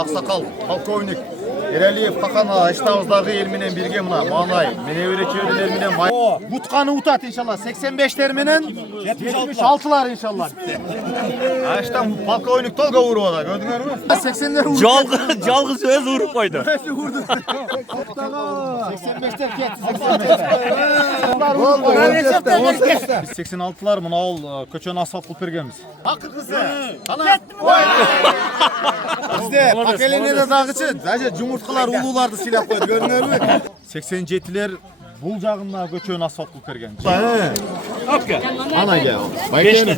аксакал полковник Эралиев Какан Аштабыздагы эл менен бирге мына Манай, Менеберекелер менен бутканы утат иншалла 85-тер менен 76-лар иншалла. Аштан полковник толго уруп атат, көрдүңөрбү? 80-лер уруп. Жалгыз өз уруп койду. 85-тер кетти. 86-лар мына ал көчөнү асфальт кылып бергенбиз. Акыркысы. Ана. Бизде поколениеде дагычы даже жумурткалар улууларды сыйлап койду, көрдүңөрбү? 87-лер бул жагына көчөнү асфальт кылып берген. Апка. Ана ке.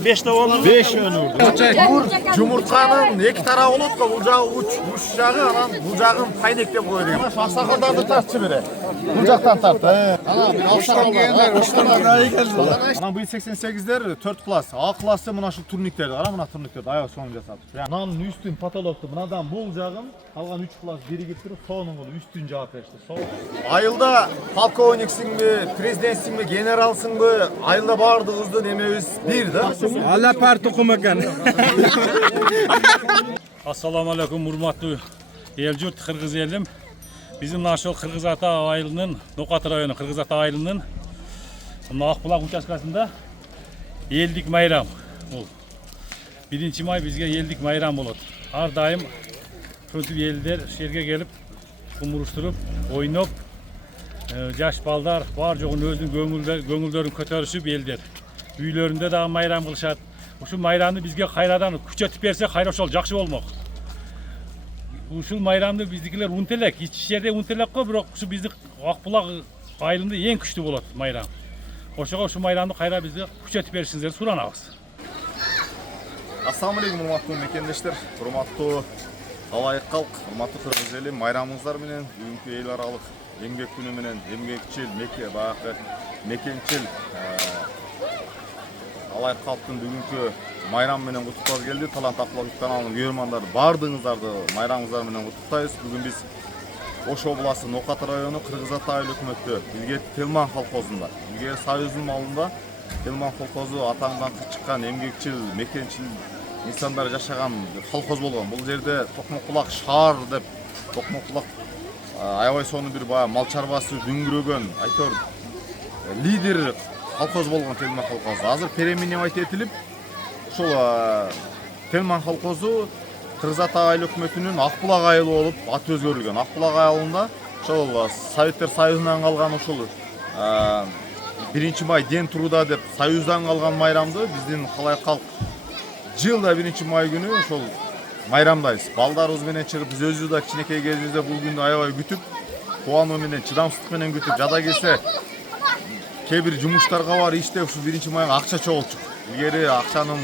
5 та болду. 5 өнүрдү. Жумуртканын эки тарабы болот го, бул жагы уч жагы, анан бул жагын пайнектеп кое деген. Аксакалдарды тартчы бере. Бул жактан тарт. Ана аксакалдар, Анан бул 88-дер 4 класс. А классы мына ушул турниктерди, кара мына турниктерди аяк соңун жасап. Анан үстүн потолокту мынадан бул жагын алган 3 класс биригип туруп, сонун кылып үстүн жаап беришти. Айылда полковниксиңби, президентсиңби, генералсыңбы, айылда бардыгыбыздын эмебиз бир да. Алла пар тукум экен. Assalamu alaikum урматтуу эл журт, кыргыз элим. Биздин ошол Кыргыз Ата айылынын, Нокат району Кыргыз Ата айылынын Акбулак участкасында элдик майрам. Бул 1-май бизге элдик майрам болот. Ар дайым көтүп элдер жерге келип, кумуруштуруп, ойноп, жаш балдар бар жогун өзүнүн көңүлдөрүн көтөрүшүп элдер. Үйлөрүндө дагы майрам кылышат. Ушул майрамды бизге кайрадан күчөтүп берсе, кайра ошол жакшы болмок. Ушул майрамды биздикилер унтелек, ич жерде унтелек го, бирок ушу биздик Акбулак айылында эң күчтүү болот майрам. Ошого ушул майрамды кайра бизге күчөтүп беришиңизди суранабыз. Ассаламу алейкум урматтуу мекендештер, урматтуу алайык калк, урматтуу кыргыз эли, майрамыңыздар менен бүгүнкү эл аралык эмгек күнү менен эмгекчил, мекенчил алайык калктын бүгүнкү майрам менен куттуктап келди. Талант Акбулак каналынын көрөрмандары бардыгыңыздарды майрамыңыздар менен куттуктайбыз. Бүгүн биз Ош областы Нокат району Кыргыз Ата айыл өкмөтү Илгер Телман колхозунда, Илгер Союздун малында Телман колхозу атаңдан чыккан эмгекчил, мекенчил инсандар жашаган колхоз болгон. Бул жерде Токмокулак шаар деп, Токмокулак аябай сонун бир баягы мал чарбасы дүңгүрөгөн, айтор лидер колхоз болгон Телман колхозу. Азыр переименовать этилип, ушул Телман колхозу Кыргыз Ата айыл өкмөтүнүн Акбулак айылы болуп ат өзгөрүлгөн. Акбулак айылында ошол Советтер Союзунан калган ушул 1-май ден туруда деп Союздан калган майрамды биздин алайык калк жылда 1-май күнү ошол майрамдайбыз. Балдарыбыз менен чыгып, биз өзүбүз да кичинекей кезибизде бул күндү аябай күтүп, кубануу менен, чыдамсыздык менен күтүп, жада келсе кээ бир жумуштарга бар иште ушул 1-майга акча чогулчу. Илгери акчанын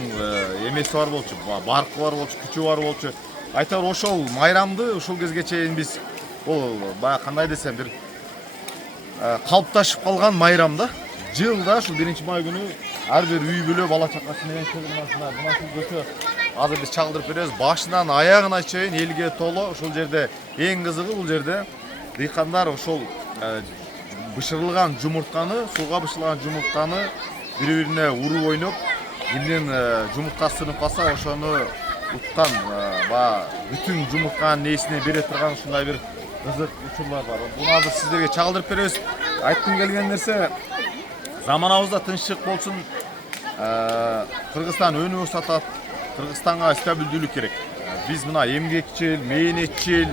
эмеси бар болчу, баркы бар болчу, күчү бар болчу. Айтор ошол майрамды ушул кезге чейин биз бул баягы кандай десем бир калыпташып калган майрам да. Жылда ушул 1-май күнү ар бир үй бүлө бала чакасы менен чыгып мына ушул көчө азыр биз чагылдырып беребиз. Башынан аягына чейин элге толо. Ушул жерде эң кызыгы бул жерде дыйкандар ошол бышырылган жумуртканы, сууга бышырылган жумуртканы бири-бирине уруп ойноп, кимдин жумурткасы сынып калса ошону уткан баягы бүтүн жумуртканын несине бере турган ушундай бир кызык учурлар бар. Буну азыр сиздерге чагылдырып беребиз. Айткым келген нерсе, заманыбызда тынччылык болсун, Кыргызстан өнүгүп сатат, Кыргызстанга стабилдүүлүк керек. Биз мына эмгекчил, мээнетчил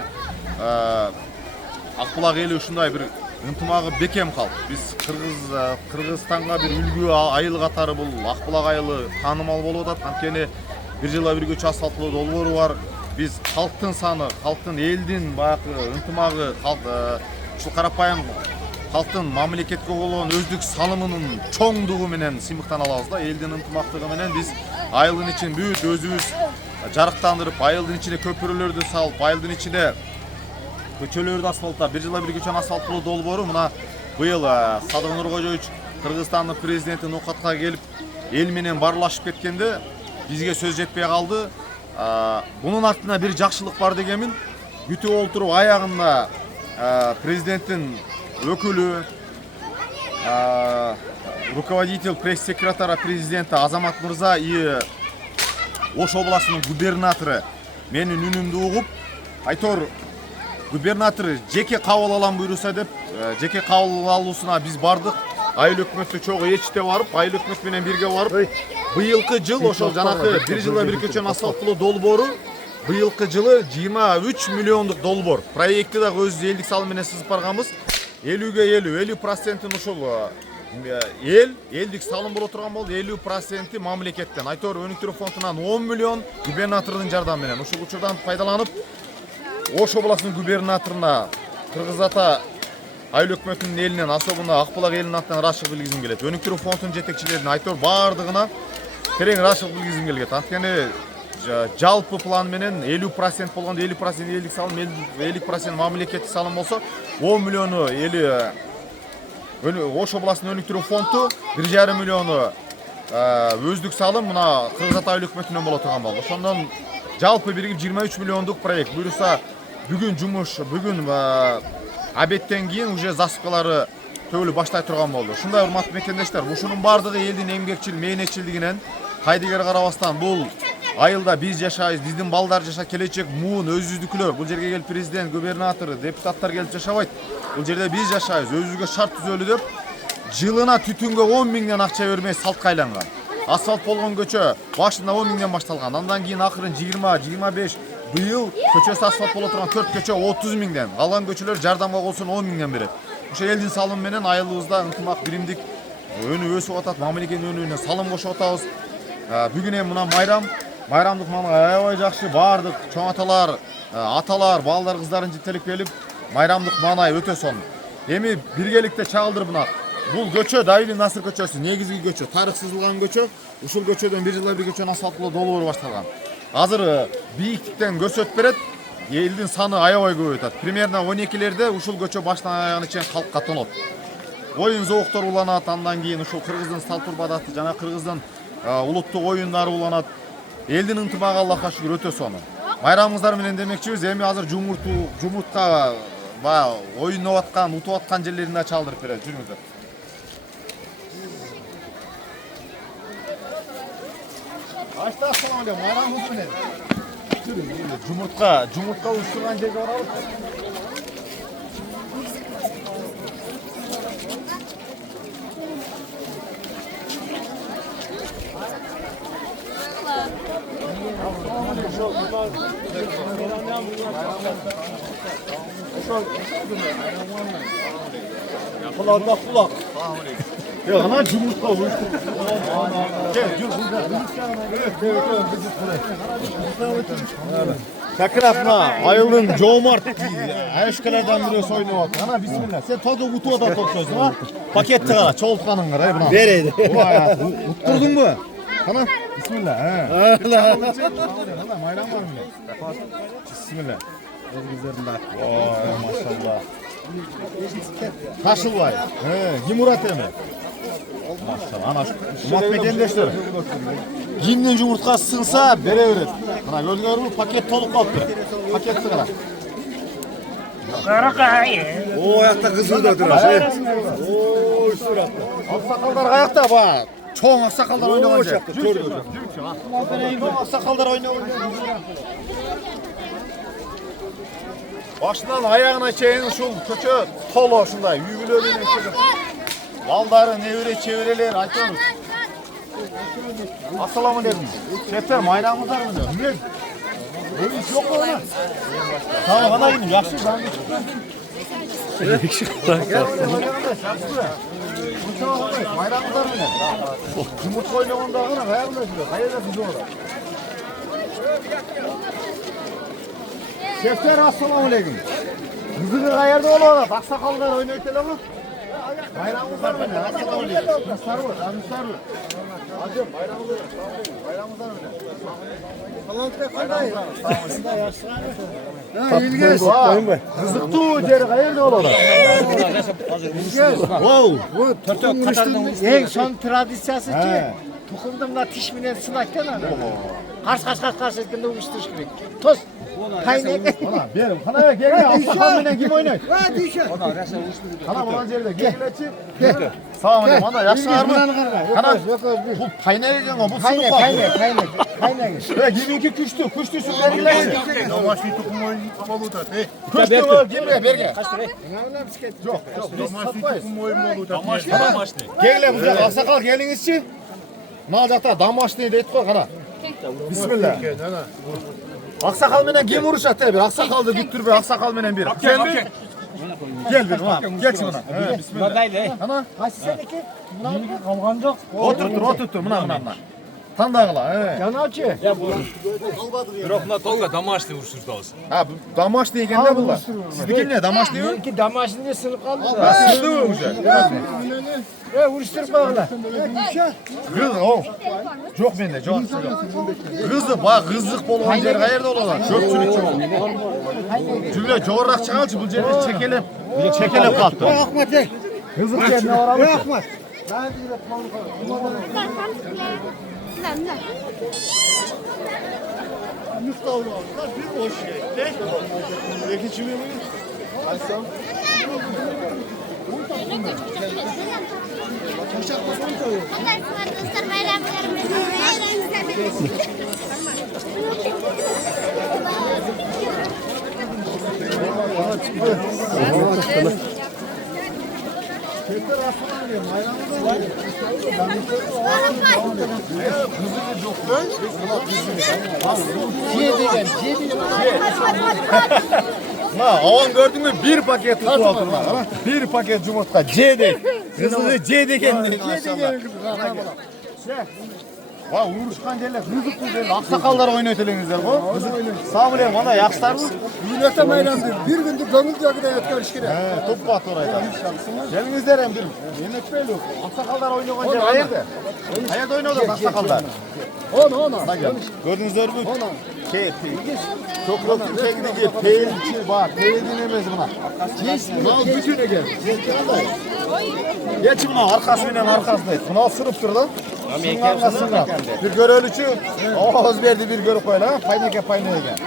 Акбулак эли ушундай бир ынтымагы бекем калк. Биз Кыргызстанга бир үлгү айыл катары бул Акбулак айылы таанымал болуп атат. Анткени бир жылда бир көчө асфальттуу долбоору бар. Биз калктын саны, калктын элдин баягы ынтымагы, ушул карапайым калктын мамлекетке болгон өздүк салымынын чоңдугу менен сыймыктана алабыз да. Элдин ынтымактыгы менен биз айылдын ичин бүт өзүбүз жарыктандырып, айылдын ичине көпүрөлөрдү салып, айылдын ичине көчөлөрдү асфальттап, бир жылда бир көчөнү асфальттоо долбоору мына быйыл Садык Нуркожоевич Кыргызстандын президенти Нокатка келип эл менен баарлашып кеткенде бизге сөз жетпей калды. Bunun артында bir жакшылык бар дегенмин. Күтүп олтуруп аягында президенттин өкүлү, руководитель пресс-секретара президента Азамат Мырза и Ош областынын губернатору менин үнүмдү угуп, Айтор губернатор жеке кабыл алам буйруса деп, жеке кабыл алуусуна биз бардык. Айыл өкмөттү чогуу ээрчите барып, айыл өкмөт менен бирге барып, быйылкы жыл ошол жанакы бир жылда бир көчөнүн асфальттоо долбоору быйылкы жылы 23 миллиондук долбоор. Проектти да өз элдик салым менен сызып барганбыз. 50-ге 50% ушул элдик салым боло турган болду, 50% мамлекеттен. Айтор өнүктүрүү фондунан 10 миллион губернатордун жардамы менен. Ушул учурдан пайдаланып, Ош областынын губернаторуна Кыргыз Ата айыл өкмөтүнүн элинен, особенно Акбулак элинин атынан ырашык билгизим келет. Өнүктүрүү фондунун жетекчилерине Айтор бардыгына терең ырашык билгизим келет. Анткени жалпы план менен 50% болгондо 50% элдик салым, 50% мамлекеттик салым болсо 10 миллиону Ош областынын өнүктүрүү фонду, 1,5 миллиону өздүк салым мына Кыргыз Ата айыл өкмөтүнөн боло турган болду. Ошондон жалпы биригип 23 миллиондук проект. Буюрса бүгүн жумуш, бүгүн абеттен кийин уже засыпкалары төгүлүп баштай турган болду. Ушундай урматтуу мекендештер, ушунун бардыгы элдин эмгекчил, мээнетчилдигинен кайдыгер карабастан бул айылда биз жашайбыз, биздин балдар жашайт, келечек муун өзүбүздүкүлөр. Бул жерге келип президент, губернатор, депутаттар келип жашабайт. Бул жерде биз жашайбыз, өзүбүзгө шарт түзөлү деп жылына түтүнгө 10 миңден акча бермей салтка айланган. Асфальт болгон көчө башында 10 миңден башталган. Андан кийин акырын 20-25 быйыл көчөсү асфальт боло турган 4 көчө 30 миңден. Калган көчөлөр жардамга колсун 10 миңден берет. Ошо элдин салымы менен айылыбызда ынтымак, биримдик өнү өсүп атат, мамлекеттин өнүгүүнө салым кошуп атабыз. Бүгүн эми мына майрамдык мага аябай жакшы. Бардык чоң аталар, аталар, балдар, кыздарын жетелеп келип, майрамдык маанай өтө сонун. Эми биргеликте чагылдырып мына бул көчө Давилин Насыр көчөсү, негизги көчө, тарых сызылган көчө. Ушул көчөдөн бир жылда бир көчөнүн асфальттоо долбоору башталган. Азыр бийиктиктен көрсөтүп берет, элдин саны аябай көп өтөт. Примерно 12-лерде ушул көчө баштан аягына чейин калкка тонот. Оюн зооктор уланат, андан кийин ушул кыргыздын салт-турп адаты жана кыргыздын улуттук оюндары уланат. Элдин ынтымагы Аллахка шүгүр өтө сонун. Майрамыңыздар менен демекчибиз, эми азыр жумуртка оюнуп аткан, утуп аткан жерлеринде чалдырып берет. Жүрүңүздөр. Ашта ассаламу алейкум, майрамыңыз менен. Жумуртка уштурган жерге барабыз. Kulak. Ya ana cumhurta uyuştu. Gel, Sakırapma, ayılın Jomart ayışkalardan biri soyunu bak. Ana bismillah. Sen tadı utuğa da topluyorsun ha. Pakette kara, çoğultkanın kara. Nereydi? Utturdun mu? Ana bismillah. Allah. Mayran var mı? Bismillah. Vay maşallah. Taşıl var. Yumurat emi. Maşallah. Ana şu mekendeshler. Jinnin jumurtkası sığınsa bere veret. Ana gördüңөр mü? Paket tolup kalktı. Paketsi kara. O ayakta kızıl da durar. Oy suratlı. Aksakaldar ayakta bak. Çoğun aksakaldar oynayan yer. Çoğun aksakaldar oynayan yer. Başından ayağına çeyin şu köçü tolu şunday. Yügülörüyle köçü. Baldarı nevire çevireler. Aytıyoruz. Assalamu alaikum. Şefler mayrağımız var mı? Ne? Öyle iş yok mu ona? Tamam bana gidin. Yakşı ben de çıkıyorum. Mayrağımız var mı? Yumurta oynamanda ağına ayağımda şurada. Hayırda bizi orada. Şefler assalamu alaikum. Kızını ayarda ola. Aksakallar oynayıp mi? Bayramımız var mı? Assalamu alaikum. Sarı var. Sarı. Hacım bayramımız var. Bayramımız var mı? Allah'ın kandayı. Aslında yaşlı. İlginç. Kızıktı yeri ayarda ola. Wow. Bu Türk'ün en son tradisyası ki. Tukundumla tiş minen sınaktan ana. Karşı etkende uğraştırış gerek. Toz. Kaynak. Ana berim. Ana gel. Asakal menen kim oynaydı? Ha düşe. Ana olan yerde gel. Sağ ol dedim. Ana yaxşı var mı? Ana bu paynaya ekan o. Bu sınıf var. Kaynak. Ve kiminki kuştu su bergiler. Домашний тукум болуп атат. Kuştu var. Kimre berge. Yok. Biz Домашний satmayız. тукум моюм болуп атат. Домашний. Gel bize aksakal gelingizçi. Mına jakta damaşni deyip koy kana. Bismillah. Aksakal menen kim uruşat bir. Aksakaldı güttür bir aksakal menen bir. Gel bir. Gel bir. Geç buna. Bismillah. Ana. Seneki kalgan yok. Oturtur. Mına. Tandağıla. Yanalçı. Бирок мына толго домашний урушурдабыз. Ha bu damaş diye gende bunlar. Sizdeki ne damaş diyor? Benimki damasında sınıf kaldı Ha da. sizde mi bu? Vuruştur bağla. Kız o. Çok bende, çok. Kızı bak kızlık bolğan yer qayerda olalar? Çöpçülük çok. Cümle çoğurrak çıkalçı bu yerde çekelep kalktı. Ahmet. Kızlık yerine oralı. Ahmet. Dostlar bayramlarımız. Ha, avan gördün mü? Bir paket tutu altında. Bir paket yumurta. C Kızılı C degen. Va uğuruşkan derler, rızık derler, aksakallar oynayıtılыңыздар bu. Sağ bileyim, valla yaxşılar mı? Ünete meylandır. Bir gündür gönül yakıda yetkiliş gerek. He, top bat oraya. Gelingizler hem bir. Yenetmeyli. Aksakallar oynayan yer hayırda? Hayırda oynuyorlar aksakallar. Ona gel. Gördünüzler mi? Çok yok çekti ki peynir var. Peynir dinlemez buna. Buna bütüne gel. Geç buna arkasındayız. Buna sırıp durdu. Şunun arkasında. Bir görölüçü. Oğuz verdi bir görü koyla. Payneke gel.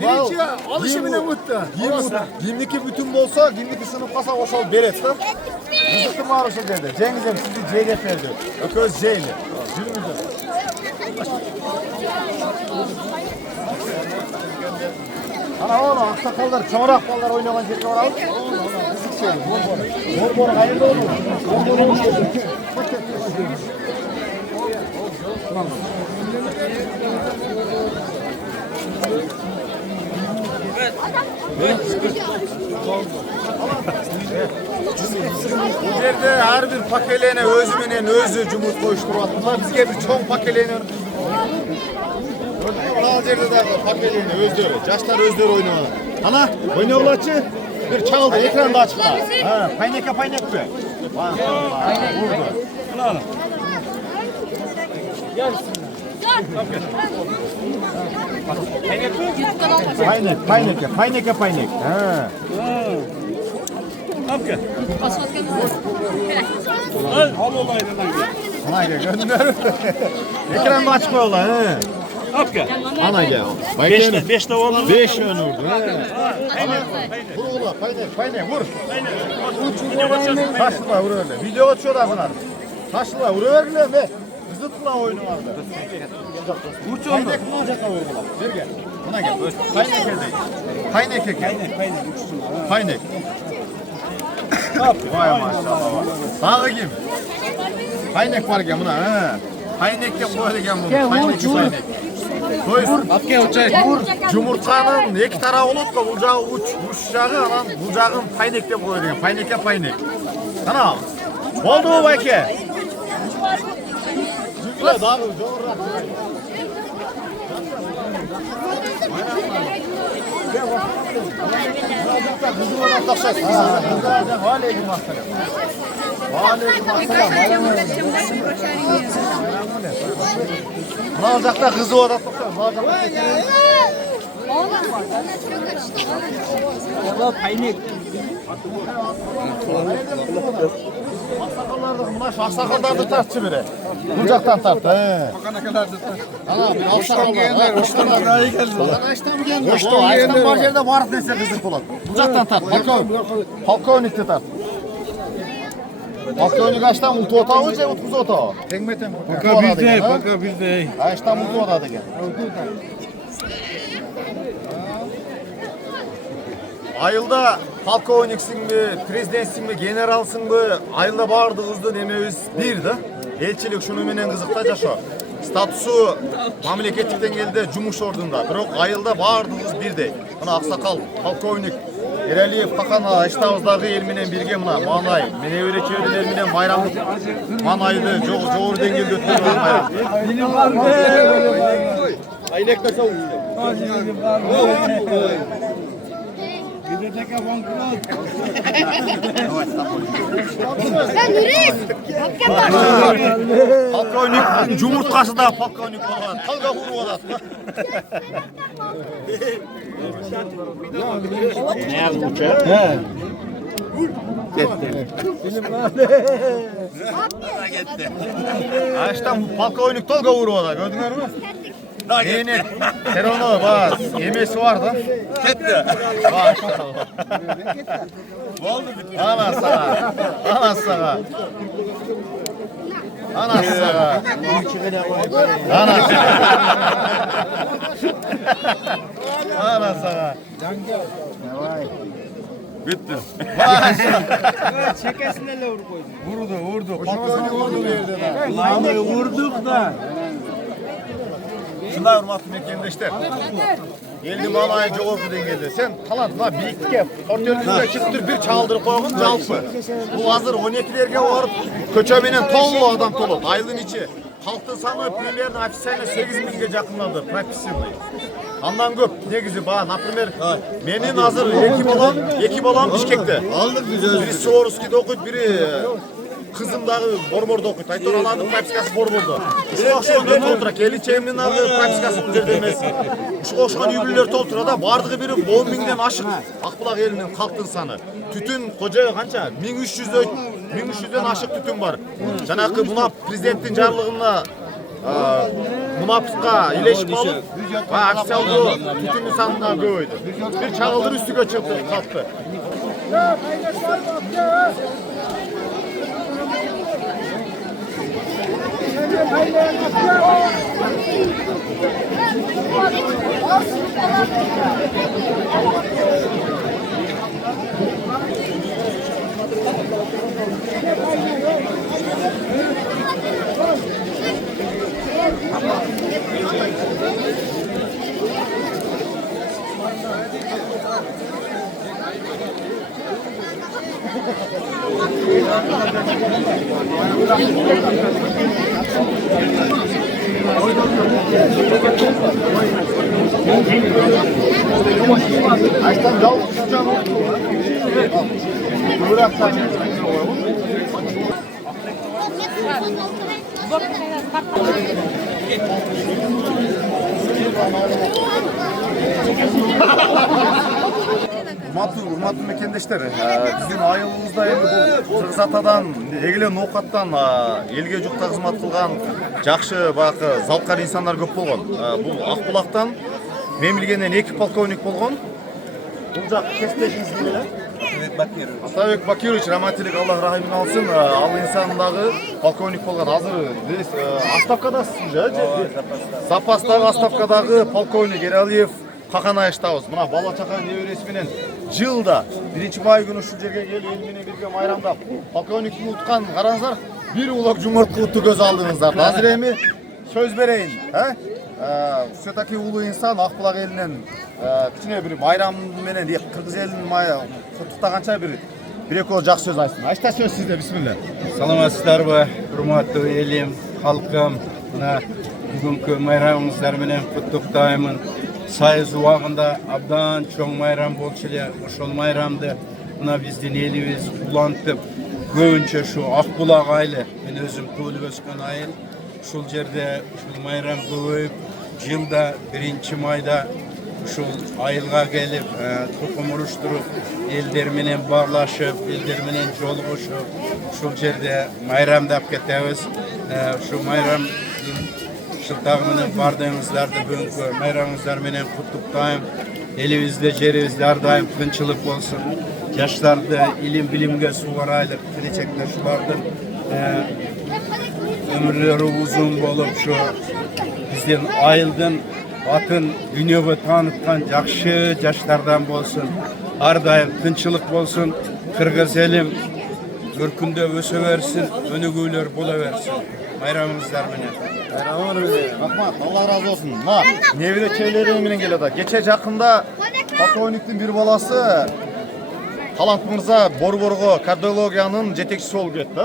Birinci alışımına mutlu. Gimniki bütün bolsa, gimniki sınıf kasa oşol beret. Rızıklı maruşu derdi. Cengizem sizi C'de verdi. Ököz C'li. Ana oğlum aksakallar, çorak ballar oynayan yerine var. Mor hayırlı olur. Bu yerde her bir pakelene özümenen özü cumhur koşturuyorlar. Bizge bir çoğun pakelene Oral yerde de pakelene özleri. Yaşlar özleri oynuyorlar. Ana oynuyorlarçı bir çaldı ekranda açık. Ha, payneke be. Vurdu. Ana. Payneke. Ha. Apke. Ana gel gönder. Ekranda açık koyuyorlar. He. Apke. Ana gel. 5 de oldu. 5 ön vurdu. Vur ola payne vur. Taşla vur öyle. Video açıyor ağzına. Taşla vur öyle be. Zıpla oyunu vardı. Vur çondu. Ne olacak vurdular. Bir gel. Buna gel. Payneke. Paynek. Vay maşallah. Sağı kim? Paynek var ki buna. He. Paynek böyle gel bunu. Paynek. Cumurtkanın iki tarafı olup da bucağı uç jağı anan bucağın paynek de koyuyor. Paynek. Ana. Oldu mu belki? Cümle daha zorrak. Ne olacak da kızı orada tutar. Allah paynek. Aksakallardı, buna şu aksakallardı tartçı biri. Bucaktan tart. Bakana kadar da taş. Ana, Hoştan gelenler, hoştan daha iyi geldi. Açtan mı geldi? Açtan gelenler. var yerde varık neyse kızık bulat. Bucaktan tart, polkovnikte tart. Polkovnik açtan ultu otağı mı, utkuzu otağı? Tengmeten. Baka bizde, Baka bizde. Açtan ultu otağı degen. Ayılda polkovniksin mi, prezidentsin mi, generalsın mı? Ayılda bardığızda dememiz bir de. Elçilik şunu menen kızıkta yaşa. Statusu mamleketlikten geldi Cumuş ordunda. Biroq ayılda bardığız bir de. Ana aksakal, polkovnik Eraliyev Kakana iştahızdagı el menen birge mına manay. Menevere çevreler menen bayramlık manaydı. Жоғары деңгейде өткөрүлгөн bayram. Ben yürüyüz. Polkovnik Cumhurtkası da polkovnik olan. Kalga huru olan. Ne yazmış? Açtan polkovnik Tolga huru olan. Gördüңөр mü? Yeni teronu bas. Yemesi vardı. Ketti. Ana sana. Ana sana. Ana sana. Ana sana. Ana sana. Bitti. Çekesine vur koydu. Vurdu. Polkovnik vurdu bir yerden. Vurduk da. Şunlar hurmatlı mekendeşler. Elini manayı жоғарғы деңгейде. Sen kalan mı biitke, portörünüzde çıktır bir çaldırıp koyun жалпы. Bu hazır 12'lerge varıp köçemenen tolu adam tolu. Ayılın içi. Halktın sanı примерно официально 8.000'ge жақынladı. Profesyonel. Andan köp. Negizi bağ. Например, menin hazır iki balam Bişkek'te. Aldık biz özgür. Biri Suvorovski'de okuyup, biri kızımдағы Борборда окуйт. Айтор аланын пропискасы Борборда. Ушуга окшогондор толтура. Келинчегимдин алы пропискасы бул жерде эмес. Ушуга окшогон үй-бүлөлөр толтура да бардыгы бири 10.000ден ашык. Акбулак элинин калктын саны. Түтүн кожоё канча? 1300ден ашык түтүн бар. Жанакы мына президенттин жарлыгына мунапыкка илешип алып, официалдуу түтүндүн санына көбөйдү. Бир чагылдыр үстүгө чыгып калкты. Açtan dal tutacağım. Bıraksan. Урматтуу мекендештер, биздин айылыбызда эми бул Кыргыз атадан эгелен оокаттан элге жукта кызмат кылган жакшы баягы залкар инсандар көп болгон. Бул Акбулактан мемилгенден 2 полковник болгон. Бул жак кесиптешиңиз ким эле? Атабек Бакирович, раматилик Аллах рахимин алсын. Ал инсандагы полковник болгон. Азыр биз отставкадасыз же? Запастагы отставкадагы полковник Эралиев Какана иштабыз. Мына бала чака небереси менен жылда 1-май күнү ушул жерге келип эл менен бирге майрамдап полковникти уткан караңыздар. Бир улак жумурткулукту көз алдыңыздар. Азыр эми сөз берейин, все-таки улуу инсан Акбулак элинен кичине бир майрам менен кыргыз элин куттуктаганча бир экөө жакшы сөз айтсын. Айта сөз сизде, бисмилла. Саламатсыздарбы, урматтуу элим, халкым. Мына бүгүнкү майрамыңыздар менен куттуктаймын. Сайыз убагында абдан чоң майрам болчу эле. Ошол майрамды мына биздин элибиз улантып, көбүнчө ушу Акбулак айылы, мен өзүм туулуп өскөн айыл. Ушул жерде ушул майрам көбөйүп, жылда 1-майда şu ayılga gelip tokum uruşturup elder menen bağlaşıp elder menen joluguşup şu jerde mayramdap ketebiz. Şu mayram şıltagı menen bardığınızlardı bugünkü mayramыңыздар menen kutlukdayım. Elimizde jerimizde ardayım tınçılık bolsun. Yaşlarda ilim bilimge suvaraylık gelecekte şulardan ömürleri uzun bolup şu bizden ayıldın atın dünyayı tanıtkan jakşı yaşlardan bolsun. Ardayım tınçılık bolsun. Kırgız elim örkünde öse versin, önügüler bola versin. Bayramımızlar menen. Bayramlar bile. Rahmat, Allah razı olsun. Ma, nevide çeylerim menen geledi. Geçe jakında Pakonik'tin bir balası Talant Mırza Borborgo kardiyologiyanın жетекчиси болуп кетти.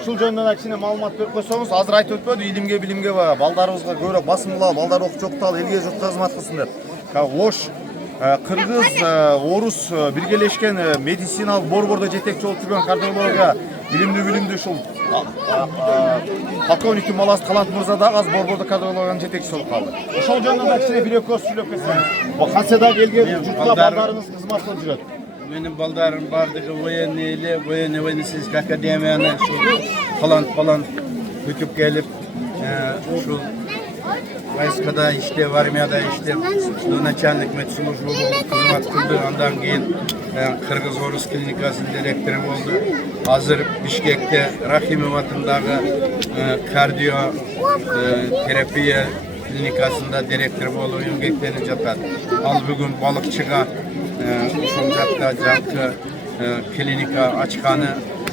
Ушул жөнүндө да кичине маалымат берип койсоңуз, азыр айтып өтпөдү, илимге билимге балдарыбызга көбүрөөк басым кылалы, балдар окуп жоктал, элге журтка кызмат кылсын деп. Ош Кыргыз, Орус биргелешкен медициналык борбордо жетекчи болуп жүргөн кардиология билимдүү ушул Полковниктин баласы Талант Мырза дагы азыр борбордо кардиологиянын жетекчиси болуп калды. Ошол жөнүндө да кичине бир экөө сүйлөп кетсеңиз. Бул кансыдагы элге журтка балдарыңыз кызмат кылып жүрөт. Benim baldarım bardığı voyenisilsk akademiyanın şu falan hüküp gelip şu vayskada işte armiyada işte donaçanlık metsulujlu hizmet kıldı. Ondan keyin Kırgız Orus klinikasının direktörü oldu. Hazır Bişkek'te Rahimovat'ındaki kardiyo terapiye klinikasında direktör olup ümgeklerini jatar. Al bugün balıkçıga Şonjakta jankı klinika açkanı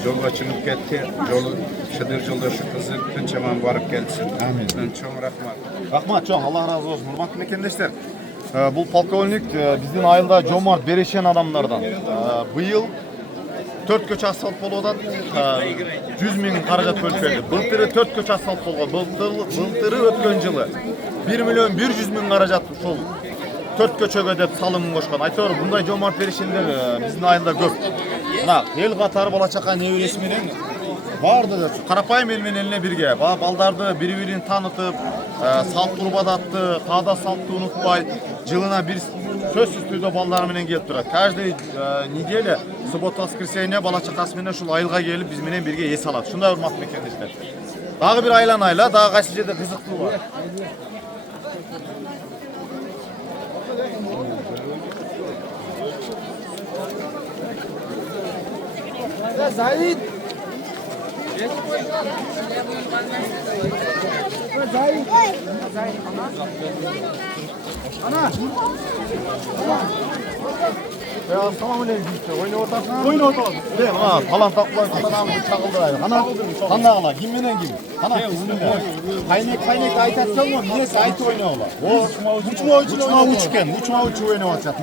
yolga çıkıp ketти. Yolu Şıdır жолдошу kızı Tınçaman barıp gelsin. Amin. Çok rahmat. Rahmat çok, Allah razı olsun. Hurmatlı mekendештер. Бұл полковник біздің айылда жомарт берешен адамдардан. Быйыл 4 көч асфальт болудан 100 миң қаражат бөліп берді. Былтыры 4 көч асфальт болған. Былтыры өткен жылы 1 миллион 100 миң қаражат ушул 4 көчөгө деп салым кошкон. Айтор, мындай жомарт берешендер биздин айылда көп. Мына эл катары бала чака небереси менен барды карапайым эл менен эле бирге балдарды бири-бирин таанытып, салт урбадатты, каада салтты унутпай, жылына бир сөзсүз түрдө балдар менен келип турат. Каждый неделя суббота воскресенье бала чакасы менен ушул айылга келип биз менен бирге эс алат. Шундай урматтуу мекендештер. Дагы бир айла, дагы кайсы жерде кызыктуу бар. Zahid. Ana. Ya tamam öyle oyna ortasına. Oyna ortasına. Değil mi? Ha, falan taklayın. Tanağımı çakıldıraydı. Tanağına kiminen gibi. Tanak bizimle. Kaynek aytatsan mı? Niyesi ayet oyna ola. Uçma uç oyna olacak. Uçma uç oyna olacak.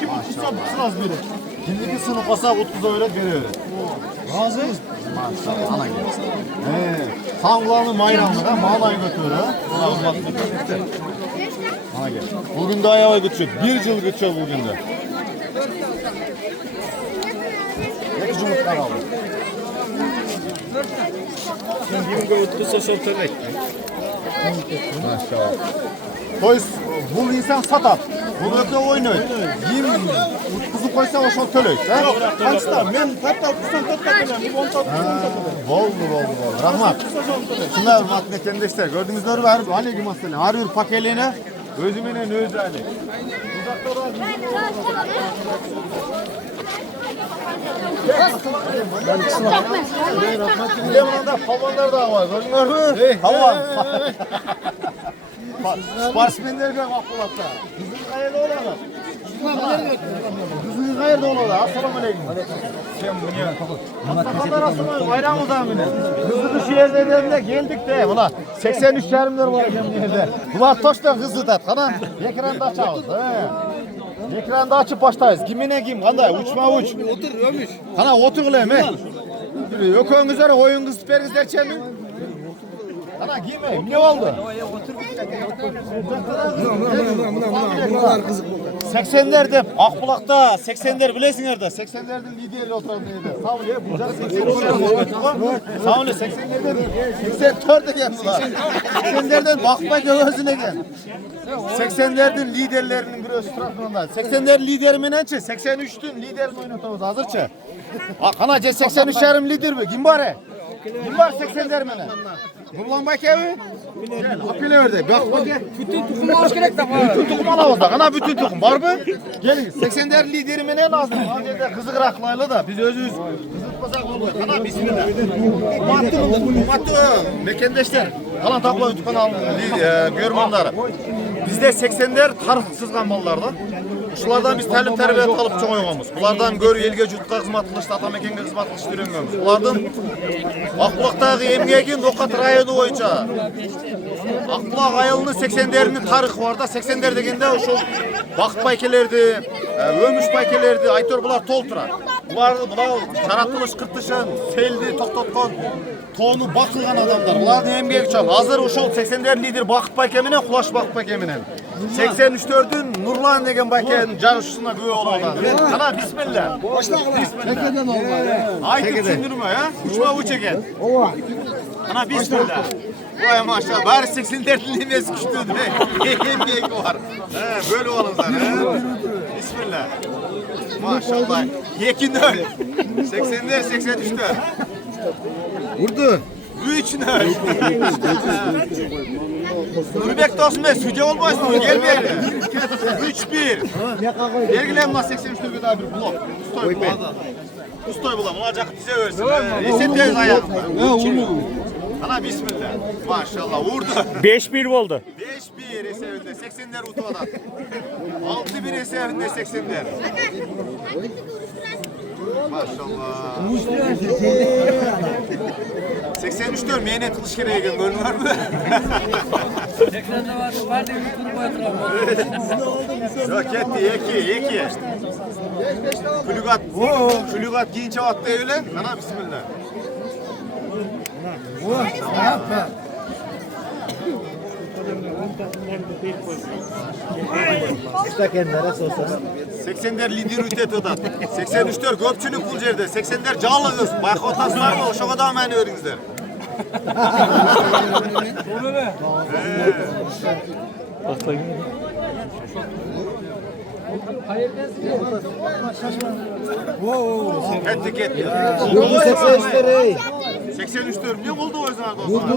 Kim uçsa sırası biri. Kimdeki sınıf olsa utkuza öğret veriyor. Razıyız. Maşallah ana gelsin. Sağlıklarını mayramlı da mağlayı götürüyor. Ana gel. Bugün de ayağa götürüyor. 1 yıl götürüyor bugün de. Ne cumhurtlar aldı? Şimdi götürse sortarak. Maşallah. Toys bu insan satat. Bu öte oynuyor. Yim kuzu koysa o şol tölöy. Kaçta? Men hatta kusan tattakılan. Bu 10 tattakılan. Oldu. Rahmat. Şunlar hurmatlı mekendештер. Gördüğünüzler var. Aleyküm asselam. Her bir paketliğine özümüne özü ali. Bir de bunda palvanlar da var. Gördünüz mü? Palvan. Sportsmenler de vakılatta. Bizim kayırda olanlar. Bizim kayırda olanlar. Assalamu alaikum. Sen bu ne? Hatta arasında bayramımızda mı ne? Kızı şu yerlerine geldik de. Buna 83 yerimler var bu yerde. Bunlar toşta kızı da. Kana ekranda açağız. Ekranda açıp başlayız. Kimine kim? Kanday uçma uç. Otur Ömüş. Kana otur kılayım he. Ökön üzere oyun kız süpergizler çemin. Ana giyme, ne oldu? Bunlar kızık. 80'lerde Akbulak'ta 80'ler bilesingler de 80'lerden lideri oturan neydi? Sağ ol ya bu canı 80'ler. Sağ ol 80'lerden 84'e geldi. 80'lerden bakma gözüne gel. 80'lerden liderlerinin biri Strasbourg'da. 80'ler lideri menençe 83'tün liderini oynatıyoruz hazırça. Kanaca 83 yarım lider mi? Kim var? Kim var 80'ler menen? Nurlanbay kevi? Apele verdi. Bak bak gel. Bütün tukum alış gerek de var. Bütün tukum alamaz da. Kana bütün tukum var mı? Gelin. 80'ler lideri menen lazım. Hazırda kızık raklaylı da. Biz özümüz kızıtmasak olmuyor. Kana bismillah. Umatı mekendeşler. Kalan tablo YouTube kanalı görmanları. Bizde 80'ler tarih sızgan mallardan. Şulardan biz təlim tərbiyat alıp çoğuyğamız. Bulardan gör elge jutqa xizmat qilishdi, ata mekenga xizmat qilishdi öyrengönmiz. Bulardan Akbulak'tagı emgegin Dokat rayonu boyunca Akbulak ayılının 80'lerinin tarixi var da 80'ler degende ошол Baqıt baykelerdi, Ömüş baykelerdi, aytör bular tolturar. Bular çaratılış kırtışın, seldi, toktotkon, toonu bakılgan adamlar. Bulardan emgegi çoğ. Hazır ошол 80'ler lider Baqıt bayke menen, Kulaş Baqıt bayke menen. 83'tün Nurlan degen baykenin jarışçısına göğe olmadan. Ana bismillah. Bismillah. Aytıp düşündürme ya. Uçma uç eken. Ana bismillah. Vay maşallah. Bari 84'lü emesi küçtüydü. Emgeki var. Böyle olunlar. Bismillah. Maşallah. Yekin öyle. 80'ler 83'tür. Vurdun. 3-0. Nurbek dostum ben süce olmasın mı? Gel beri. 3-1. Belgilem var 83'te daha bir blok. Ustoy ben. Ustoy bulam. Olacak bize versin. Esetteyiz ayağımda. Ana bismillah. Maşallah vurdu. 5-1 oldu. 5-1 esevinde 80'ler utuvadan. 6-1 esevinde 80'ler. Maşallah. 83'tür meynet kılış gereği gönül var mı? 80'de var. Ben de bir tur boyatırım. Yok etti, iki. Flügat giyince attı öyle. Ana bismillah. İşte kendine sosyal. 80'ler lider ütet odat. 83'tür köpçülük bu yerde. 80'ler canlıyız. Baykotaslar mı? Şu kadar məni öğrenizler. Onu ne? Etti. 83'leri. 83'tür. Ne oldu o yüzden dostlar?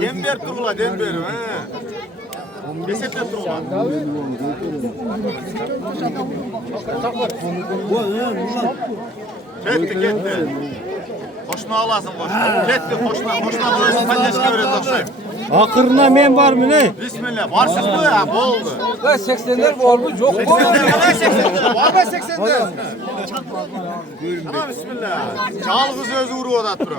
Denber turula, Denber. Esetle turula. Gitti. Hoşuna alasın hoşuna. Gitti hoşuna böyle pandeşke öğret okşayım. Akırına men var mı ne? Bismillah. Varsız mı ya? Boldu. 80'ler var mı? Yok mu? 80'ler. Var mı 80'ler? Tamam bismillah. Çalgız özü vuru odat bro.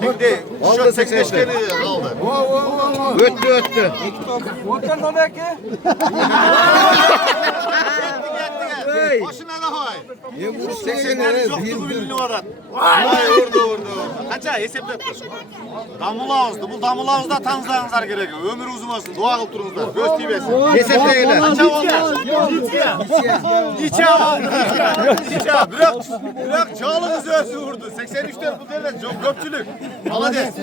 Şimdi şu 85'keni kaldı. Öttü. Otel o ne ki? Hoşuna da hoy. 80'lerin yoktu bu ünlü odat. Vay vurdu. Kaça hesapla tutun. Damılavuzdu. Bu damılavuzda tanızlarınızlar gerekiyor. Ömür uzun olsun. Dua kılıp durunuzlar. Göz tibesin. Hesaplayın. Kaça olmaz. Niçe. Bırak çağlığınız özü vurdu. 83'te bu devlet çok köpçülük. Malades.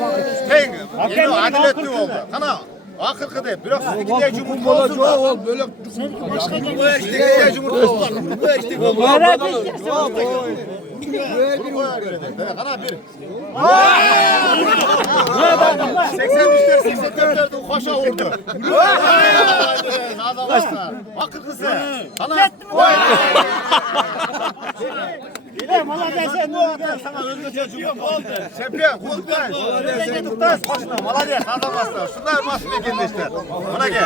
Tek. Yeni adaletli oldu. Kana. Akırkı değil. Bırak siz gideye cumhurta olsun da. Böyle bu işte gideye cumhurta olsun. Bu işte Kana bir. 83'ler koşa vurdu. Akırkısı. Kana. Malades ne oldu? Sana özgürce cumhurta oldu. Şempiyon. Kutlar. Kutlar. Koşuna. Malades. Kazanmazlar. Şunlar basın ekindeşler. Buna gel.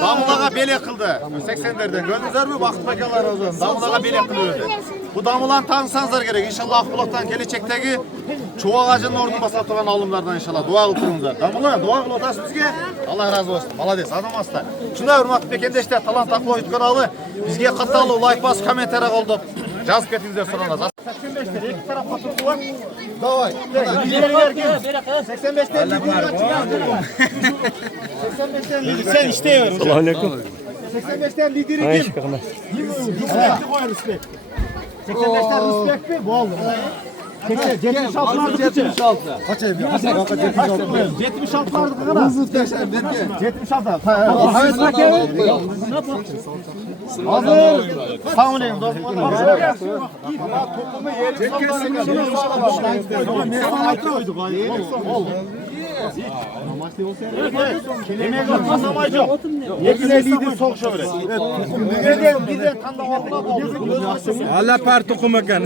Damlağa bel kıldı. 80'lerden. Gördünüz mü? Vakıt bakalar o zaman. Damlağa bel kılıyordu. Bu damılan tanısanızlar gerek. İnşallah Akbulak'tan gelecekteki çoğu ağacının ordunu basıp duran alımlardan inşallah. Dua kılınızlar. Damla dua kıl otasın bizge. Allah razı olsun. Malades. Adam hasta. Şunlar hürmetli pekendeşler. Talant Akbulak YouTube kanalı. Bizge katalı like bas komentara oldu. Жазып кетиңиздер соронда. 85'ler iki taraf patırtı var. Davay. İleriler gel. 85'ten lideri aç. 85'ten lideri. Sen işte ver. Selamünaleyküm. 85'ten lideri Ay kim? şıkkına. Respekti koy respekt. 85'ten respekt mi? Bu oldu. 76'lar 76. Kaç ev ya? Kaç 76 vardı kadar. Hızlı teşekkür ederim. 76. Evet bak evet. Hazır. Sağolun dostum. Topumu yeri sallarım. Yemek atmasamayız yok. Yekine lider sok şöyle. Bir de kanda okula Allah parti kumakan.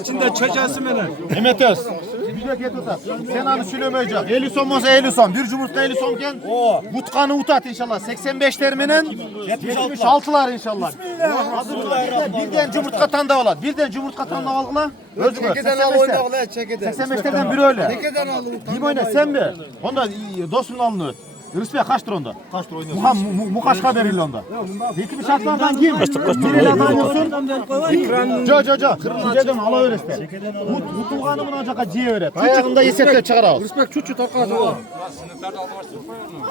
İçinde çocuğası mı lan? Mehmet Öz. Sen anı söylemeyecek. 50 son olsa 50 son. Bir cumhurta 50 sonken Utkan'ı utat inşallah. 85'lerminin 76'lar inşallah. Birden cumhurtka tanda olar. Birden cumhurtka tanda algıla. Özgür. 85'lerden biri öyle. Kim oynar sen mi? Onda dostun alınır. Rüsbe kaçtır onda? Kaçtır oynuyor. Mukaşka verir onda. 76'lardan kim? Bir adam olsun. Jo. Kırmızıdan ala öğretsin. Mutulganı mı acaba ciye öğret. Ayağında yesetle çıkar ağız. Respekt çuçu takatı o.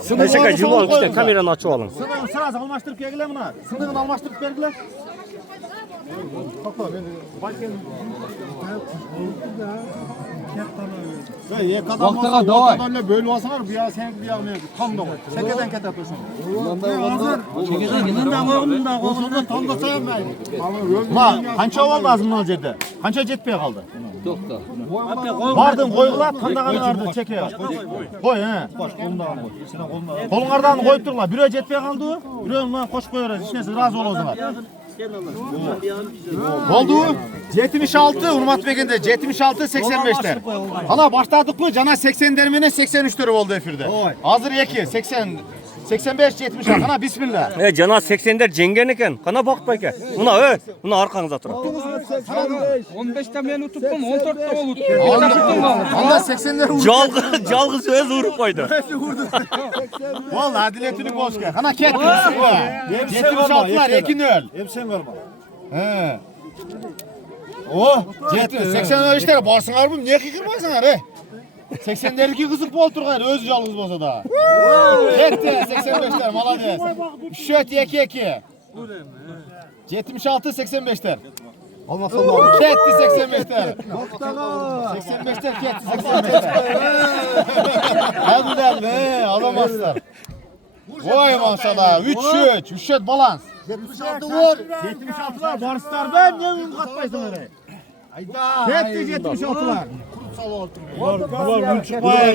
Teşekkür ederim. İşte kameranı açıp alın. Sınırını sırası almıştırıp gelgiler buna. Sınırını almıştırıp vergiler. Vaktaga davay. Böyle olsalar bir ya sen bir yapmıyor. Tam da var. Sekeden ket atıyorsun. Sekeden giden de ağırım da. Sonunda tam da sayılmayın. Ma, kança oldu azından cedi. Kança jetpeye kaldı. Yok da. Vardın koygular, kandağını vardı çekiyor. Koy he. Kolundan koy. Kolunlardan koyup durma. Biri jetpeye kaldı. Biri ondan koş koyuyor. İşte razı ol o zaman. Oldu. 76 Urmat Begin'de 76 85'ler. Hala başladık mı? Cana 80 dermine 83'leri oldu efirde. Hazır 2 80 85 70 ana bismillah. Cana 80'der cengeneken. Kana bak peki. Buna arkanıza otur. 15'te ben utuppum, 14'te ol Anda 80'ler vurdu. Calgız öz vurup koydu. Vallahi adiletini boş gel. Ana ket birisi bu. 76'lar ekin öl. Hem sen verme. He. Oh, 80'ler barsın harbim niye kıkırmaysın he? 80'lerki kızık bol turgayır öz yalnız bolsa da. Yetti 85'ler malades. Şöt 2-2. 76 85'ler. Ketti 85'ler. 85'ler ketti 85'ler. Hadi be alamazlar. Vay maşallah 3-3. 3-3 balans. 76 vur. 76'lar Barslar ben niye uyum katmaysın oraya? Hayda. Ketti 76'lar. Var çıkmaya.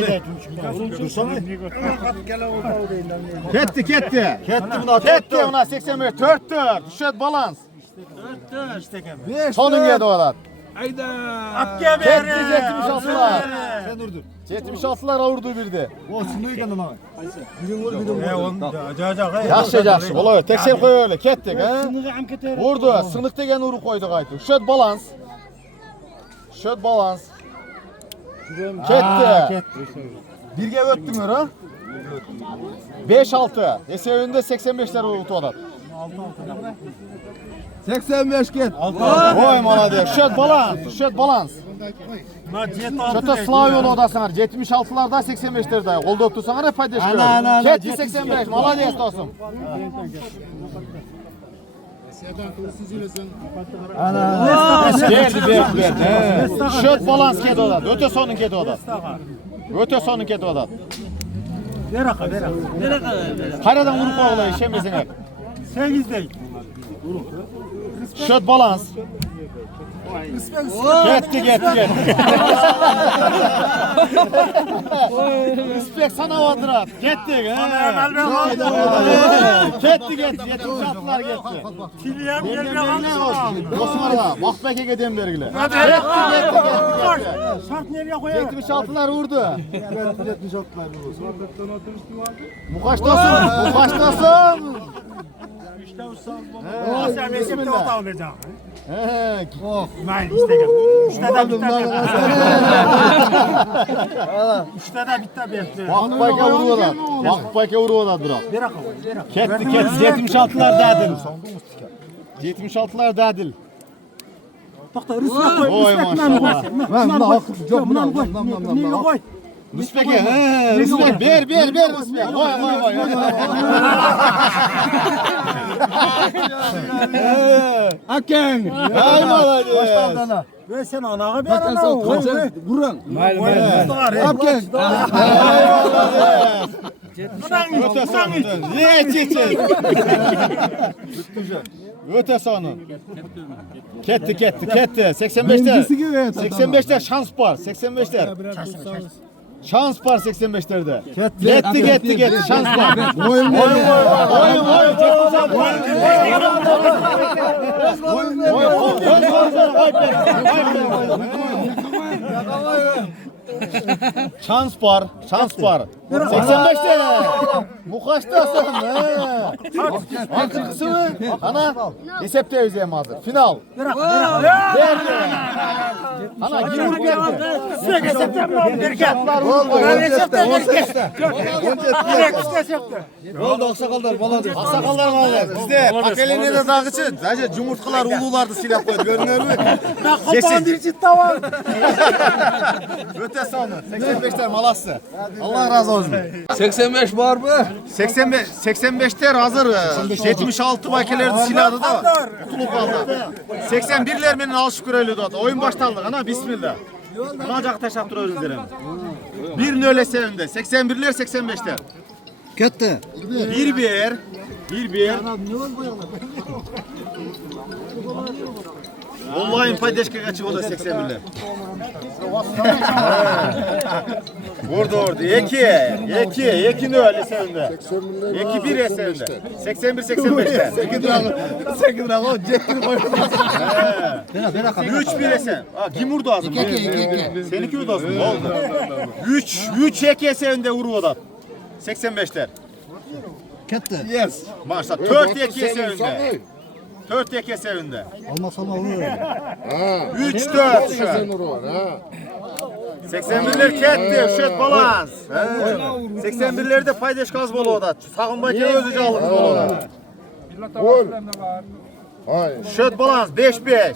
Ketti. Ketti buna 85 4-4. 3-4 balans. 4-4. Sonun geldi oğlan. Hayda. Ketti 76'lar. Sen durdun. 76'lar avurdu birdi. O sınırken ama. Yaxşı. Olay. Tekşer koy öyle. Kettik ha. Vurdu. Sınık degen uru koydu qaytı. Şöt balans. Ketti. Birge öttün öyle. 5-6. Esevinde 85'ler utu adam. 85 ket. Oy malade. Şöt balans. Şöte Slav yolu odasına 76'larda 85'lerde. Kolda otursan hep paydaş gör. Ketti 85. Malades dostum. Verdi. Şöt balans ket odat. Öte sonun ket odat. Veraka. Karadan vurup oğla işemezsin hep. 8 değil. Şöt balans. Ketti. Respekt sana vandırat. Kettik. Ketti. 76'lar gitti. Kiliyem gelme dostum arada. Bak beke gidem bergile. Ketti. Şart nereye koyalım? 76'lar vurdu. 76'lar vurdu. Mukaç dostum. Sen Recep'te ota olacak. He. Ben istedim. Üçte de bitti. Üçte de bitti bekle. Vakıpayka vuruyorlar. Vakıpayka vuruyorlar bırak. Bir akıllı, bir akıllı. Ketti 76'lar dadil. 76'lar dadil. Bak da Rusya koy. Oy maşallah. Bunu koy. Rüspeke he. Rüspek ver Rüspek. Koy. Hakem. Hay malade. Ve sen anağı bir ana. Burun. Hakem. Ye çiçek. Öte sonu. Ketti. 85'te. 85'te şans var. 85'te. Şans var 85'lerde. Ketti. Şans var. Oyun. Şans var. 85'te. Bu kaçtasın? Artık kısmı. Ana. Esepte özlem hazır. Final. Verdi. Ana girip geldi. Oldu aksakallar baladı. Aksakallar var. Bizde pakeline de dağıçı. Sadece cumhurtkalar ululardı silah koydu. Görünüyor mu? Kapan bir ciddi var. Öte sonu. 85'ler malası. Allah razı olsun. 85 var mı? 85'ler hazır. 76 bakelerde silahı da tutulup kaldı. 81'ler benim al şükür öyle oldu. Oyun başlandı. Ana bismillah. Ancak teşekkür ederim. Bir nöle sevinde. 81'ler 85'ler. Ketti. Bir. Vallahi paydaşka kaçı o da 81'ler. Orada. Eki nöle sevinde. Eki bir sevinde. 81-85'te. 8 lira o cekini koydu. 3-1 esen. Kim vurdu ağzım? Seninki vurdu ağzım. Oldu. 3 eki sevinde vuru o da. 85'ler. Ketti. Yes. Maşallah. 4 eki sevinde. 4 eki sevinde. Almasam olur. 3-4 şu an. 81'ler ketti, şöt balans. 81'lerde paydaş gaz bolu o da. Sağınbaki özücü alır bolu da. Şöt balans 5-5.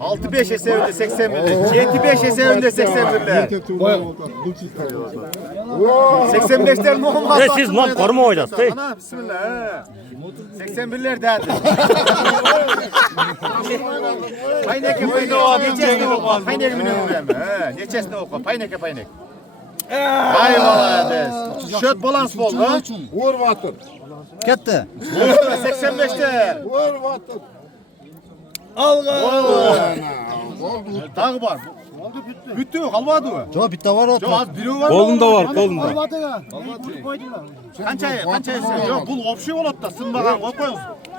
6-5 esevinde 81'ler. 7-5 esevinde 81'ler. 85'ler ne olmaz? Siz lan koruma oynasın. Ana bismillah. 81'ler derdi. Payneke neçesine oku. Payneke mi ne vurayım? Neçesine oku. Payneke. Hay valades. Şöt balans bol ha? Vur vatın. Ketti. 85'te. Vur vatın. Dağı var. Bitti yok, kalmadı mı? Çok bitti var o. Yok az biri var. Kolunda var, kolunda. Kança yok bu opsiyon olarak da sınmagan koyuyoruz.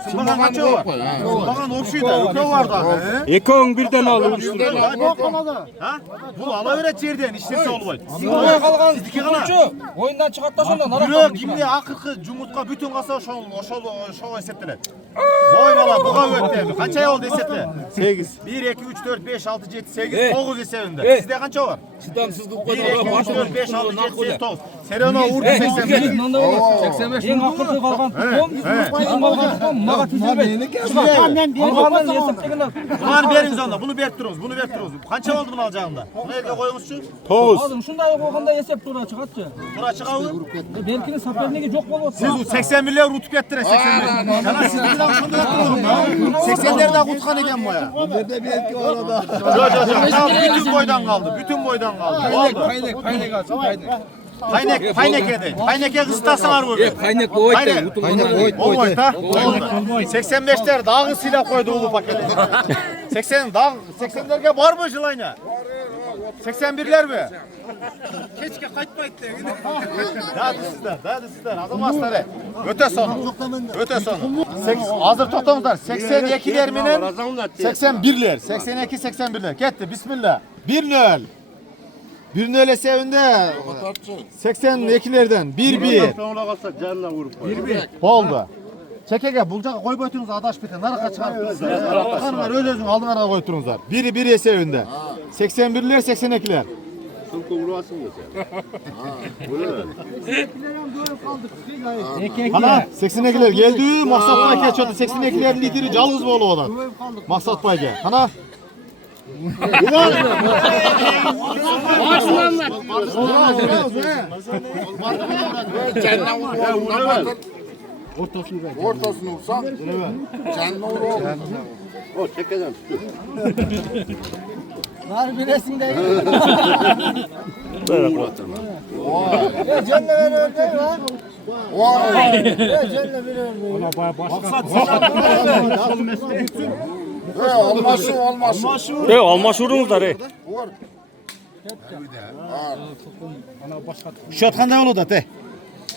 Sınmagan kança var. Sınmagan opsiyon da ökö var da. Ekon birden alır. Ha? Bu alaveret yerden işlerse olmayı. Sınmagan kalgan futbolcu. Oyundan çıkarttan sonra nara Yok kimle akırkı cumhurtka bütün kasa şov hesaptılar. Vay valla bu kadar öttü. Kança oldu hesaple? 8. 1, 2, 3, 4, 5, 6, 7, 8, 9 hesabında. Sizde kança var? Çıtamsız 1, 2, 3, 4, 5, 6, 7, 8, 9. Serena vurdu 85. 85 en akıllı kalgan futbol. Bizim kalgan futbol. Maga tüzülbey. Kalgandan hesaptakiler. Bunları veriniz onda. Bunu verttiriyoruz. Kança oldu bunu alacağında? Bunu elde koymuş şu. Oğlum şunday koyğanda hesap tura çıkartçı. Tura çıkağı. Belkinin saperliği çok bol olsa. Siz 81'ler rutuk ettire 81. Sana siz bir daha şunu yaptırın ya. 80'lerden kutkan eden bu ya. Nerede bir etki var orada. Bütün boydan kaldı. Oldu. Paynek edin. Payneke kıstasılar burada. Kaynak bu oyda. O boyda. 85'ler dağı silah koydu ulu paketi. 80'lerge var mı Jılayna? 81'ler mi? Keşke kaçmaydı. Hadi sizler. Adam hastane. Öte sonu. Hazır totamızlar. 82'ler minin 81'ler. 82-81'ler. Gitti. Bismillah. 1-0. Birini öyle sevinde 82'lerden 1-1. Sonra kalsa canına vurup. 1-1. Oldu. Çekege bulacak koy götürünüz adaş biten. Naraka çıkarttınız. Bakanlar öyle özün aldın arada koyturunuzlar. 1-1 sevinde. 81'ler 82'ler. Sılkı vurasın ya sen. Ana 82'ler geldi. Maksat Bayke çöktü. 82'lerin lideri Calgız Boğlu olan. Maksat Bayke. Ana. Ortasını vursan. Canına vur. O çekeden tutuyor. Var bir resim değil. Cennet bir örneği var. Cennet bir örneği. Olmasın. Almaşurunuzlar. Şu atkan oldu da te.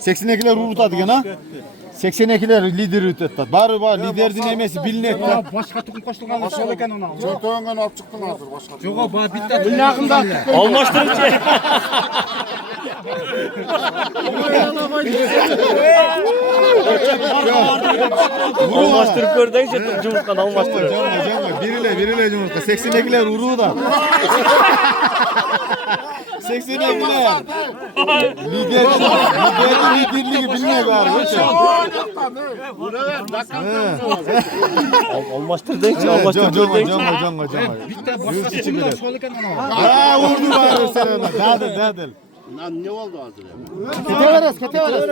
82'ler urutadı gene. 82'ler lideri urutadı. Bari var lider dinlemesi bilinet. Başka tukun koştuğun aşağıda eken ona. Çöktüğünden alıp çıktın hazır başka. Yok o bitti. Almaştırıcı. Almaştırıp gördün işte Cumhurkan almaştırır. Biriyle Cumhurka. 82'ler uruğu da. 82'ler. Liderliği bilmiyor galiba. Almaştır denk almaştır gördün. Vurdu bari sen ona. Dadıl. Lan ne oldu hazır? Kete veres.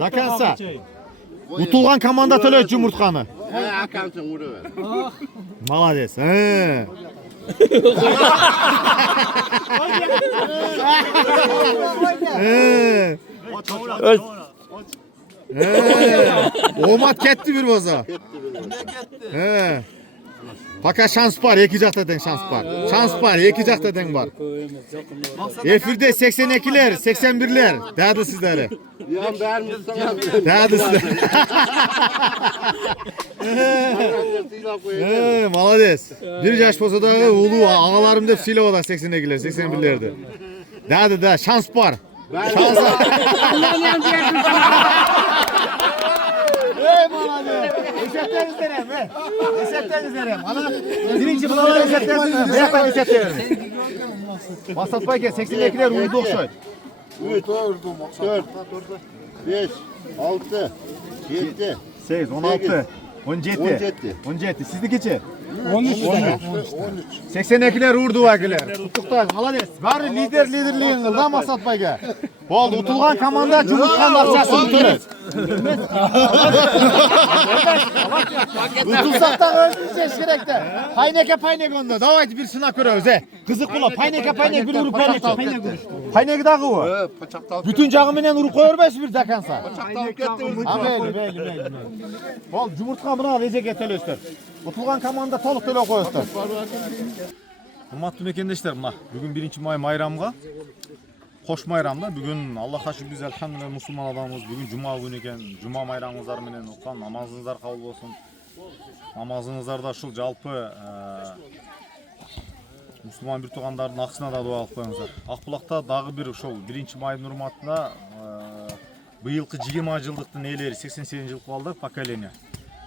Dakansa. Utulgan komandatörler Cumhurkanı. Akansın vuruver. Malades. He. Öz. Omat ketdi bir boza. He. Paka şans var, iki jakta den şans var. Şans var, iki jakta den var. Efirde 82'ler, 81'ler. Dadı sizlere. Yan beğenmişsin. Dadı sizlere. Malades. Bir yaş posa da ulu ağalarım da sile oda 82'ler, 81'lerde. Da şans var. Şans var. Esetleriniz vereyim be. Esetleriniz vereyim. Ana birinci bulanlar esetleriniz. Ne yapayım esetleriniz? Masat Bayke 82'ler uydu okşay. 3, 4, 5, 6, 7, 8, 16, 17. 17. Sizdeki içi? 13. 82'ler urdu vakiler. Tutuklar. Malades. Bari liderliğin lan Masat Bayke. Oldu. Utulgan komanda Cumhurkan akçası tutulur. Utulsaktan öldüreceğiz gerekte. Payneke onda. Davaydı bir sınav körüyoruz he. Kızık bula. Payneke bir uru payneke. Payneke dağı o. Bütün cağımenen uru koyur beş bir dakansa. Belli. Ol Cumhurkan buna reze getelöster. Utulgan komanda toluk tele koyuyorlar. Hurmatlı mekendeşler mına. Bugün 1 may bayramga. Hoş bayramda. Bugün Allah haşır biz elhamdülillah Müslüman adamız. Bugün cuma günü eken. Cuma bayramınızlar menen okulan namazınızlar kabul olsun. Namazınızlarda şul jalpı Müslüman bir tuğandardın aksına da dua kılıp koyuңuzlar. Akbulakta dagı bir şol 1 mayın hurmatına bıyılkı 20 жылдыктын ээлери 88 жыл калды поколение.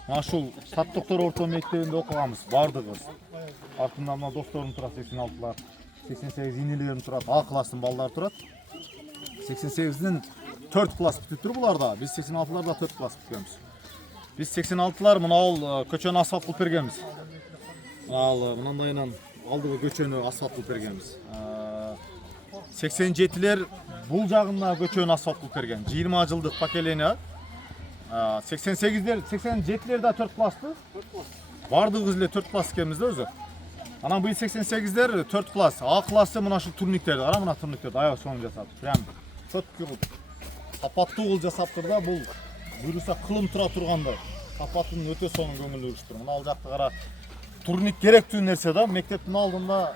Мына ушул Сат доктор орто мектебинде окуганбыз бардыгыбыз. Артында мына досторум турат 86-лар, 88 инелерим турат, А класстын балдары турат. 88'den 4 класс бүтүп тур буларда. Биз 86'larda 4 класс бүткөнбүз. Биз 86'lar мына ал көчөнү асфальт кылып бергенбиз. Ал мындайынан алдыгы көчөнү асфальт кылып бергенбиз. 87'ler бул жагына көчөнү асфальт кылып берген. 20 жылдык поколение. 87'ler de 4 klasstı. Bardığımız ile 4 klass ekeniz de özü. Ana bu 88'ler 4 klass. A klassı mına şu turniklerdi. Ara mına turniklerdi. Ayağı sonu jasap. Prям çok kılып. Kapatты ol jasaptır da bu buyrusa kılım tura turganda. Kapatının öte sonu көңүл uruştur. Mına al jakты kara turnik керектүү нерсе да. Мектептин алдында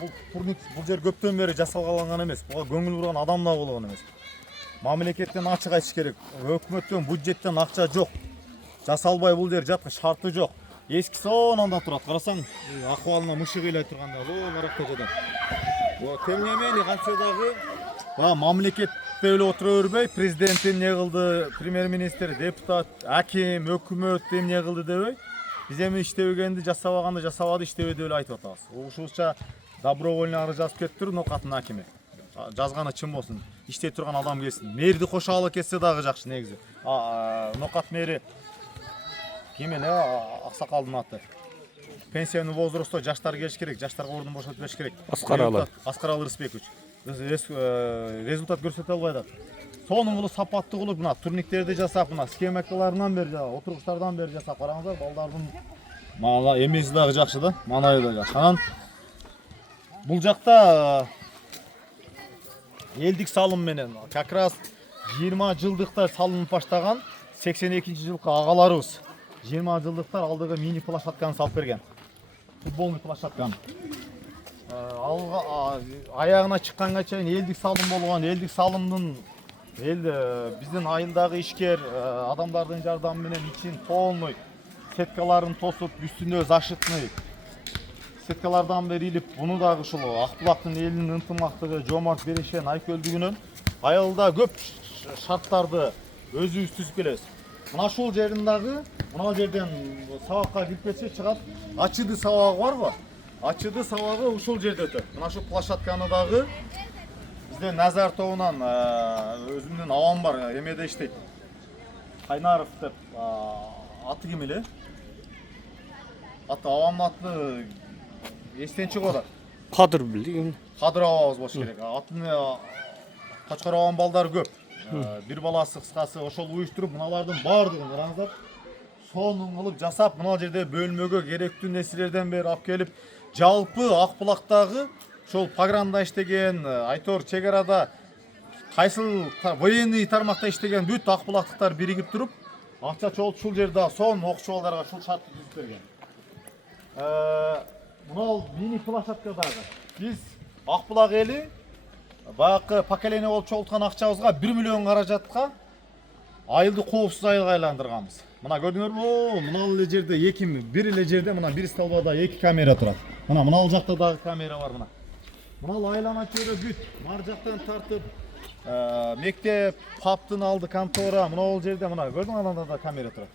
bu turnik bu жер көптөн бери жасалган эмес. Буга көңүл бурган адам да болгон эмес. Мамлекеттен ачык айтыш керек. Өкмөттөн, бюджеттен акча жок. Жасалбай бул жер жаткы шарты жок. Eski сонанда турат. Карасаң, акыбалына мышык ыйлай турганда, Арак кожодан. Темнемени канчадагы мамлекетте эле отура бербей, президенттин не кылды, премьер-министр, депутат, аким, өкмөт эмне кылды дебей, биз эми иштебегенди жасабаганды жасабады, иштебеди деп айтып атабыз. Ушунча добровольный арыз жазып кетиптир Нокаттын акими. Жазганы чын болсун, иштей турган адам келсин. Мэрди кошо кетсе дагы жакшы негизи. Нокат мэри ким эле аксакалдын аты. Пенсионный возрастта жаштар келиш керек, жаштарга ордун бошотуп бериш керек. Аскаралы Рысбекович. Результат көрсөтө албай атат. Сонун кылып сапаттуу кылып, мына турниктерди жасап, мына схемакаларынан бери, отургучтардан бери жасап караңыздар, балдардын мага эмеси дагы жакшы да, манайы да жакшы. Анан бул жакта элдик салым менен как раз 20 жылдыкта салынып баштаган 82-жылкы агаларыбыз 20 жылдыктар алдыгы мини площадканы салып берген. Футболный площадканы. Аягына чыкканга чейин элдик салым болгон, элдик салымдын биздин айылдагы ишкер адамдардын жардамы менен ичин полный сеткаларын тосуп, үстүнө защитный сеткалардан бери илип, буну дагы ушул Акбулактын элинин ынтымактыгы, жомарт берешен айкөлдүгүнөн айылда көп шарттарды өзүбүз түзүп келебиз. Мына ушул жерин дагы, мына жерден сабакка кирип кетсе чыгат, ачыды сабагы барбы? Ачыды сабагы ушул жерде өтөт. Мына ушул площадканы дагы бизден Назар тобунан өзүмдүн абам бар, эмеде иштейт. Кайнаров деп аты ким эле? Аты абамдын аты эстен чыгып атат. Кадыр билдим. Кадыр абабыз болуш керек. Атын Качкар абам балдары көп. Бир баласы кыскасы ошол уюштуруп, мыналардын баардыгын караңыздар. Сонун кылып жасап, мына жерде бөлмөгө керектүү нерселерден бери алып келип, жалпы Акбулактагы ошол погранда иштеген, айтор чек арада кайсыл военный тармакта иштеген бүт акбулактыктар биригип туруп, акча чогултуп ушул жерде сонун окуучу балдарга ушул шартты түзүп берген. Мына мини площадкадагы биз Акбулак эли баягы поколение болуп чогулткан акчабызга 1 миллион каражатка айылды коопсуз айылга айландырганбыз. Мына көрдүңөрбү? Мына эле жерде бир эле жерде мына бир столбада 2 камера турат. Мына жакта дагы камера бар мына. Мына айлана чөйрө бүт, мар жактан тартып, мектеп, паптын алды контора, мына ол жерде мына көрдүң ананда да камера турат.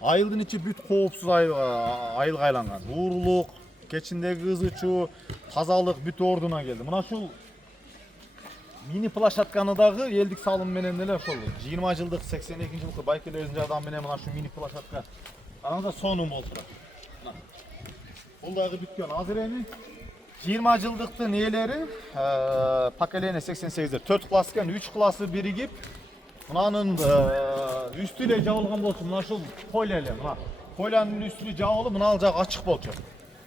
Айылдын ичи бүт коопсуз айылга айланган. Уурулук, кечиндеги кызычуу, тазалык бүт ордуна келди. Мына ушул мини площадканы дагы элдик салым менен эле ошол 20 жылдык 82-жылкы байкелер өзүнүн жардамы менен мына ушул мини площадка караңыздар сонун болуп турат. Бул дагы бүткөн. Азыр эми 20 жылдыктын ээлери поколение 88-дер 4 класс экен, 3 классы биригип, мынанын үстү эле жабылган болчу. Мына ушул поля эле, мына полянын үстү жабылып, мына жак ачык болчу.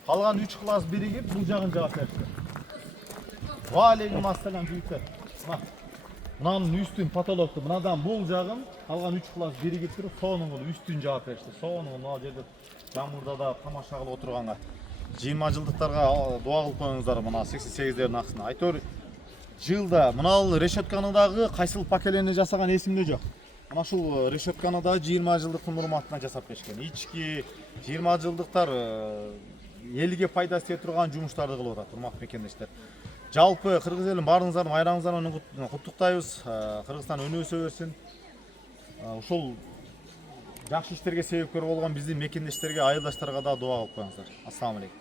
Калган 3 класс биригип, бул жагын жаап беришти. Валейкум ассалам жигиттер. Мынанын үстүн потолокту, мынадан бул жагын калган 3 класс биригип туруп, сонун кылып үстүн жаап беришти. Сонун мына жерде жамурда да тамаша кылып отурганга 20 жылдыктарга дуа кылып коюңуздар мына 88дердин акысына. Айтор жылда мына решетканы дагы кайсыл поколение жасаган эсимде жок. Мына ушул решетканы дагы 20 жылдыктын урматына жасап беришкен. Ички 20 жылдыктар элге пайдасы тие турган жумуштарды кылып атат, урматтуу мекендештер. Жалпы кыргыз элин баарыңыздардын майрамыңыздар менен куттуктайбыз. Кыргызстан өнүгө өсө берсин. Ушул жакшы иштерге себепкер болгон биздин мекендештерге, айылдаштарга да дуа кылып коюңуздар. Ассаламу алейкум.